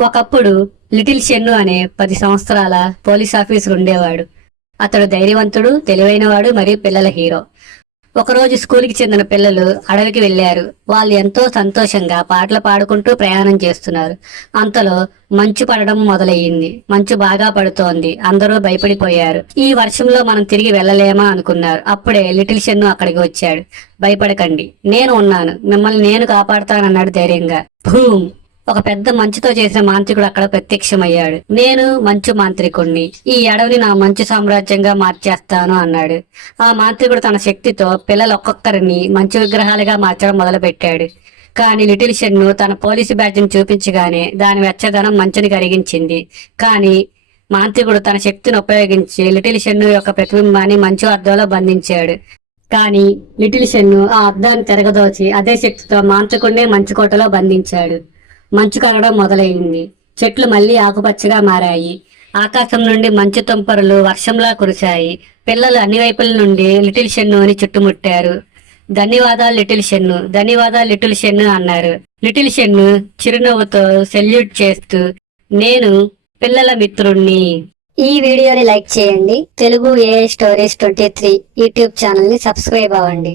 ఒకప్పుడు లిటిల్ షెన్ను అనే 10 సంవత్సరాల పోలీస్ ఆఫీసర్ ఉండేవాడు. అతడు ధైర్యవంతుడు, తెలివైనవాడు మరియు పిల్లల హీరో. ఒకరోజు స్కూల్కి చెందిన పిల్లలు అడవికి వెళ్లారు. వాళ్ళు ఎంతో సంతోషంగా పాటలు పాడుకుంటూ ప్రయాణం చేస్తున్నారు. అంతలో మంచు పడడం మొదలయ్యింది. మంచు బాగా పడుతోంది. అందరూ భయపడిపోయారు. ఈ వర్షంలో మనం తిరిగి వెళ్ళలేమా అనుకున్నారు. అప్పుడే లిటిల్ షెన్ను అక్కడికి వచ్చాడు. భయపడకండి, నేను ఉన్నాను, మిమ్మల్ని నేను కాపాడుతానన్నాడు ధైర్యంగా. భూమ్! ఒక పెద్ద మంచుతో చేసిన మాంత్రికుడు అక్కడ ప్రత్యక్షమయ్యాడు. నేను మంచు మాంత్రికుణ్ణి, ఈ అడవిని నా మంచు సామ్రాజ్యంగా మార్చేస్తాను అన్నాడు. ఆ మాంత్రికుడు తన శక్తితో పిల్లలు ఒక్కొక్కరిని మంచు విగ్రహాలుగా మార్చడం మొదలుపెట్టాడు. కానీ లిటిల్ షెన్ను తన పోలీసు బ్యాడ్జిని చూపించగానే దాని వెచ్చదనం మంచుని కరిగించింది. కానీ మాంత్రికుడు తన శక్తిని ఉపయోగించి లిటిల్ షెన్ను యొక్క ప్రతిబింబాన్ని మంచు అద్దంలో బంధించాడు. కానీ లిటిల్ షెన్ను ఆ అద్దాన్ని తిరగదోచి అదే శక్తితో మాంత్రికుడినే మంచుకోటలో బంధించాడు. మంచు కరగడం మొదలైంది. చెట్లు మళ్లీ ఆకుపచ్చగా మారాయి. ఆకాశం నుండి మంచు తుంపరులు వర్షంలా కురిశాయి. పిల్లలు అన్ని వైపుల నుండి లిటిల్ షెన్నుని చుట్టుముట్టారు. ధన్యవాదాలు లిటిల్ షెన్ను, ధన్యవాదాలు లిటిల్ షెన్ను అన్నారు. లిటిల్ షెన్ను చిరునవ్వుతో సెల్యూట్ చేస్తూ, నేను పిల్లల మిత్రుణ్ణి. ఈ వీడియోని లైక్ చేయండి. Telugu AI stories 23 YouTube channel ని సబ్స్క్రైబ్ అవ్వండి.